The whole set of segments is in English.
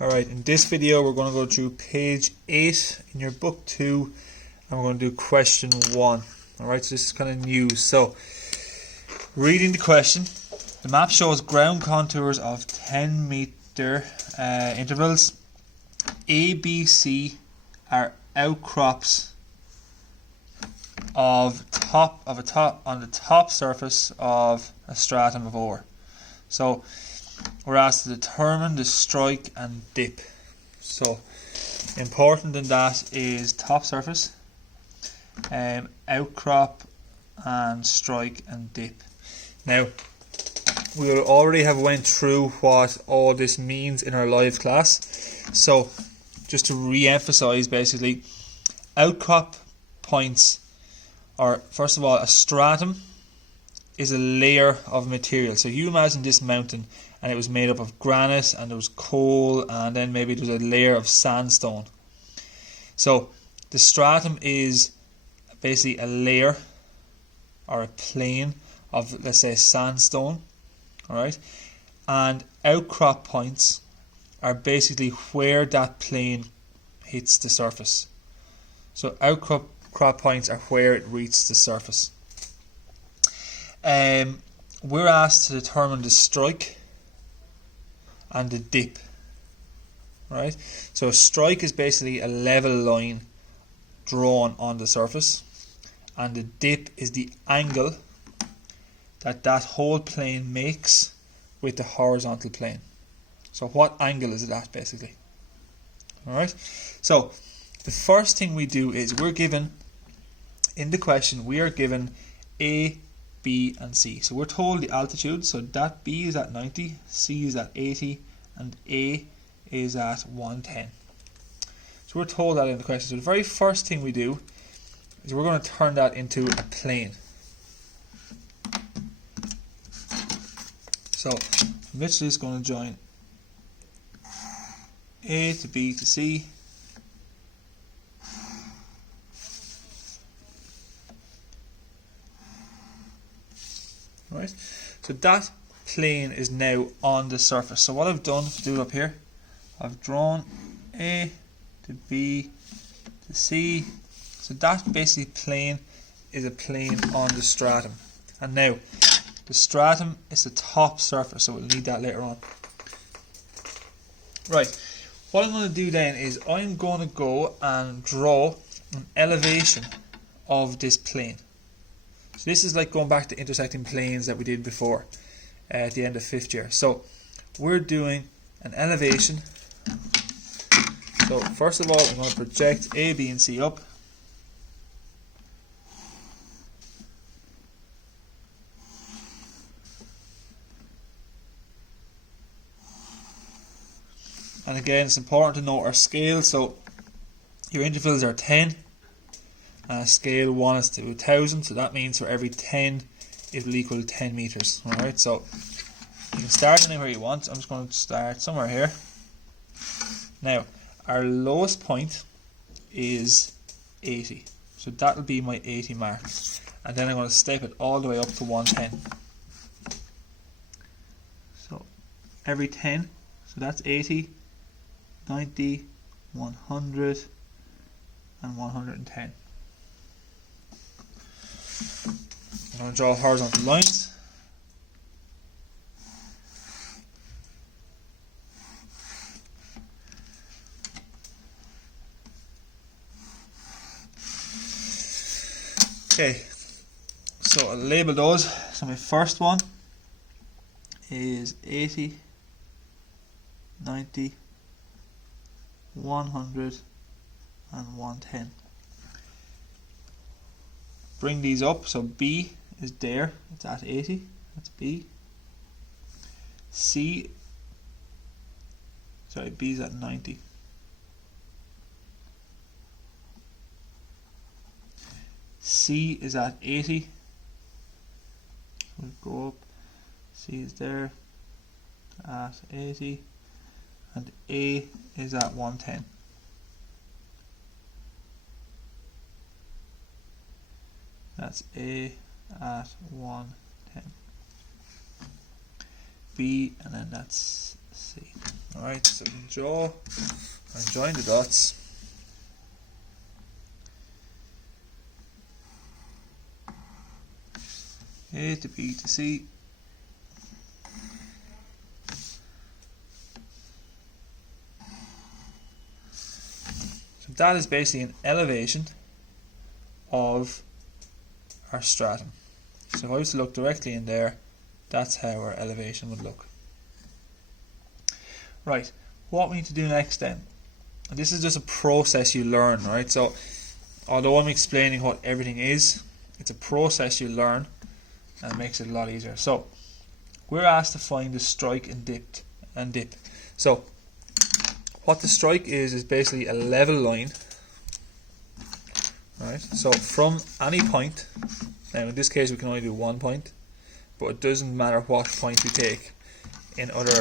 Alright, in this video we're going to go through page 8 in your book 2 and we're going to do question 1. Alright, so this is kind of new. So, reading the question, the map shows ground contours of 10 meter intervals. A, B, C are outcrops on the top surface of a stratum of ore. So we're asked to determine the strike and dip. So important in that is top surface, outcrop and strike and dip. Now we already have went through what all this means in our live class, so just to re-emphasize, basically outcrop points are, first of all, a stratum is a layer of material. So you imagine this mountain and it was made up of granite and there was coal and then maybe there was a layer of sandstone. So the stratum is basically a layer or a plane of, let's say, sandstone. Alright, and outcrop points are basically where that plane hits the surface. So outcrop points are where it reaches the surface. We're asked to determine the strike and the dip. Right? So a strike is basically a level line drawn on the surface, and the dip is the angle that whole plane makes with the horizontal plane. So what angle is it at, basically? Alright, so the first thing we do is we're given, in the question, we are given A, B and C. So we're told the altitude, so that B is at 90, C is at 80 and A is at 110. So we're told that in the question. So the very first thing we do is we're going to turn that into a plane. So I'm literally just going to join A to B to C. Right, so that plane is now on the surface. So what I've done to do it up here, I've drawn A to B to C. So that basically plane is a plane on the stratum. And now the stratum is the top surface, so we'll need that later on. Right, what I'm going to do then is I'm going to go and draw an elevation of this plane. So this is like going back to intersecting planes that we did before at the end of 5th year. So we're doing an elevation. So first of all, I'm going to project A, B and C up. And again, it's important to note our scale. So your intervals are 10. Scale 1 is to 1000, so that means for every 10 it will equal 10 meters. Alright, so you can start anywhere you want. I'm just going to start somewhere here. Now, our lowest point is 80, so that will be my 80 mark. And then I'm going to step it all the way up to 110. So every 10, so that's 80, 90, 100, and 110. I'm going to draw horizontal lines. Okay, so I'll label those. So my first one is 80, 90, 100 and 110. Bring these up, so B is there, it's at 80, that's B. B is at 90. C is at 80. We'll go up, C is there, at 80, and A is at 110. That's A at 110. B, and then that's C. Alright, so draw and join the dots. A to B to C. So that is basically an elevation of our stratum. So if I was to look directly in there, that's how our elevation would look. Right, what we need to do next then, and this is just a process you learn, right? So although I'm explaining what everything is, it's a process you learn and it makes it a lot easier. So we're asked to find the strike and dip. So what the strike is basically a level line, right? So from any point, now in this case we can only do 1 point, but it doesn't matter what point we take in other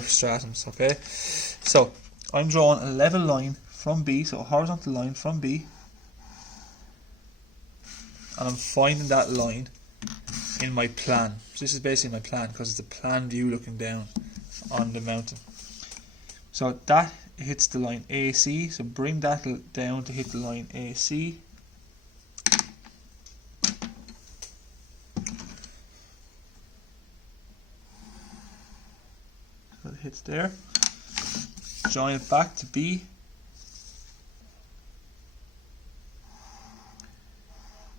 stratums, okay? So I'm drawing a level line from B, so a horizontal line from B, and I'm finding that line in my plan. So this is basically my plan because it's a plan view looking down on the mountain. So that hits the line AC, so bring that down to hit the line AC. So it hits there. Join it back to B.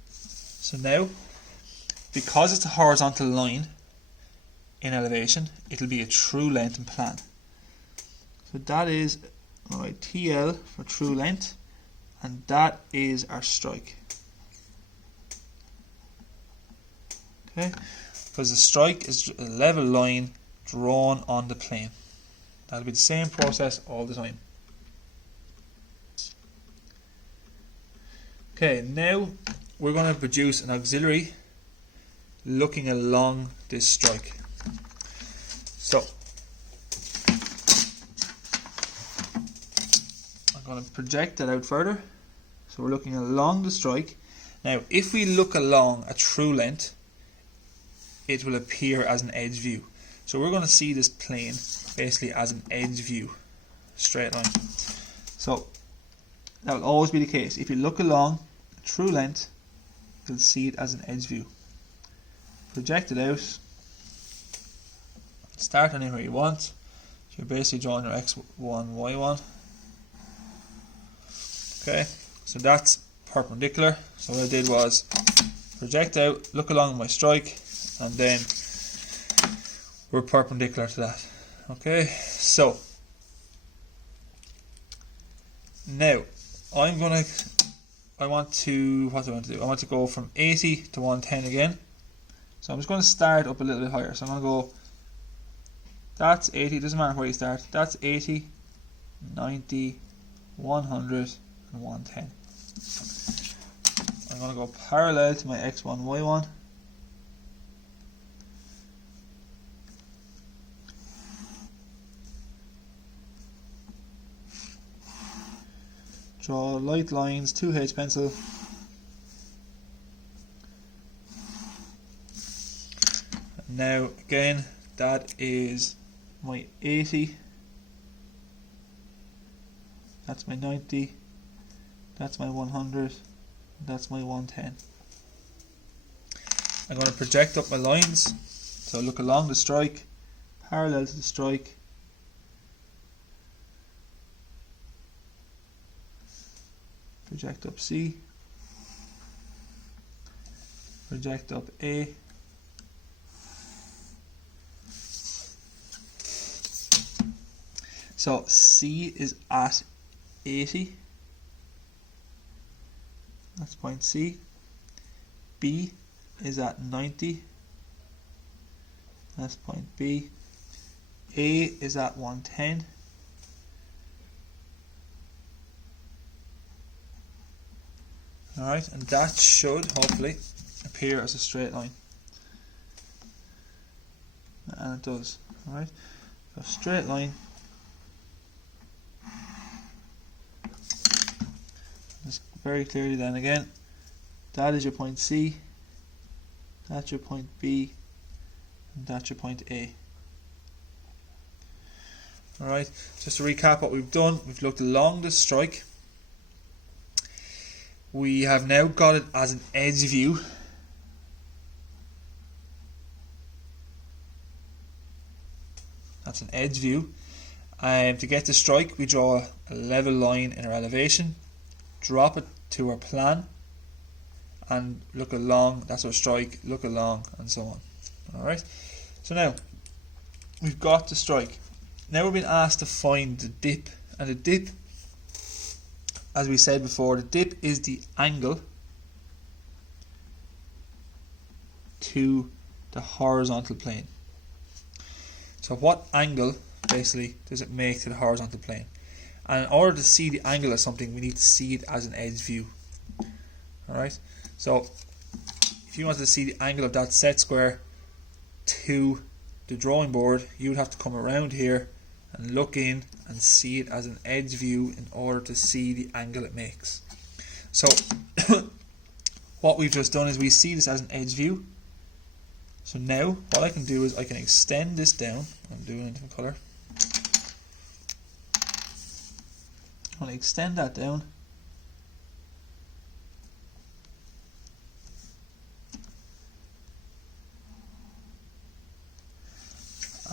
So now, because it's a horizontal line in elevation, it'll be a true length and plan. So that is alright, TL for true length, and that is our strike. Okay, because the strike is a level line drawn on the plane. That'll be the same process all the time. Okay, now we're going to produce an auxiliary looking along this strike. So I'm going to project that out further. So we're looking along the strike. Now if we look along a true length, it will appear as an edge view. So we're going to see this plane basically as an edge view, straight line. So that will always be the case. If you look along a true length, you'll see it as an edge view. Project it out. Start anywhere you want. So you're basically drawing your x1, y1. Okay, so that's perpendicular. So what I did was project out, look along my strike, and then we're perpendicular to that. Okay, so now what do I want to do? I want to go from 80 to 110 again. So I'm just going to start up a little bit higher. So I'm going to go, that's 80, doesn't matter where you start, that's 80, 90, 100 and 110. I'm going to go parallel to my x1, y1. Draw light lines, 2H pencil. And now again, that is my 80. That's my 90. That's my 100. That's my 110. I'm going to project up my lines. So look along the strike, parallel to the strike. Project up C, project up A, so C is at 80, that's point C, B is at 90, that's point B, A is at 110, alright, and that should hopefully appear as a straight line. And it does. Alright, so straight line. Just very clearly then again, that is your point C, that's your point B, and that's your point A. Alright, just to recap what we've done, we've looked along the strike. We have now got it as an edge view. That's an edge view. To get the strike, we draw a level line in our elevation, drop it to our plan, and look along. That's our strike, look along, and so on. Alright, so now we've got the strike. Now we're being asked to find the dip, and the dip, as we said before, the dip is the angle to the horizontal plane. So what angle basically does it make to the horizontal plane? And in order to see the angle of something, we need to see it as an edge view. Alright, so if you wanted to see the angle of that set square to the drawing board, you would have to come around here and look in and see it as an edge view in order to see the angle it makes. So what we've just done is we see this as an edge view. So now what I can do is I can extend this down. I'm doing a different color. I'm going to extend that down.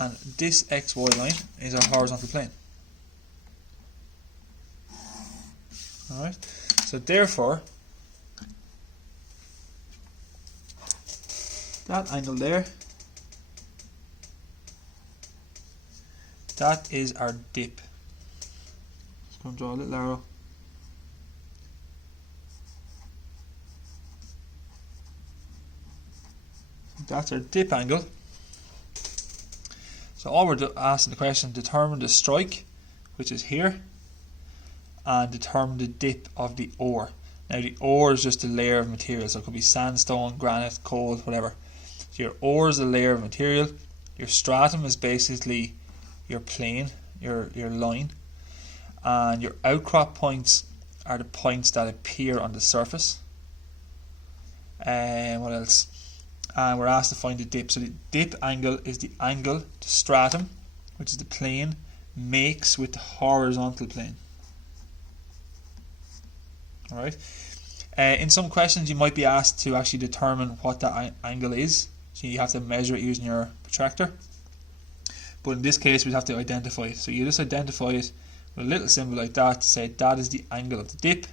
And this XY line is our horizontal plane. Alright, so therefore, that angle there, that is our dip. Just going to draw a little arrow. That's our dip angle. So all we're asking the question, determine the strike, which is here, and determine the dip of the ore. Now the ore is just a layer of material, so it could be sandstone, granite, coal, whatever. So your ore is a layer of material, your stratum is basically your plane, your line, and your outcrop points are the points that appear on the surface. And what else? And we're asked to find the dip. So the dip angle is the angle the stratum, which is the plane, makes with the horizontal plane. Alright. In some questions you might be asked to actually determine what that angle is. So you have to measure it using your protractor. But in this case we have to identify it. So you just identify it with a little symbol like that to say that is the angle of the dip.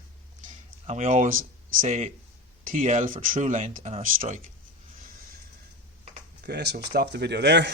And we always say TL for true length and our strike. Okay, so stop the video there.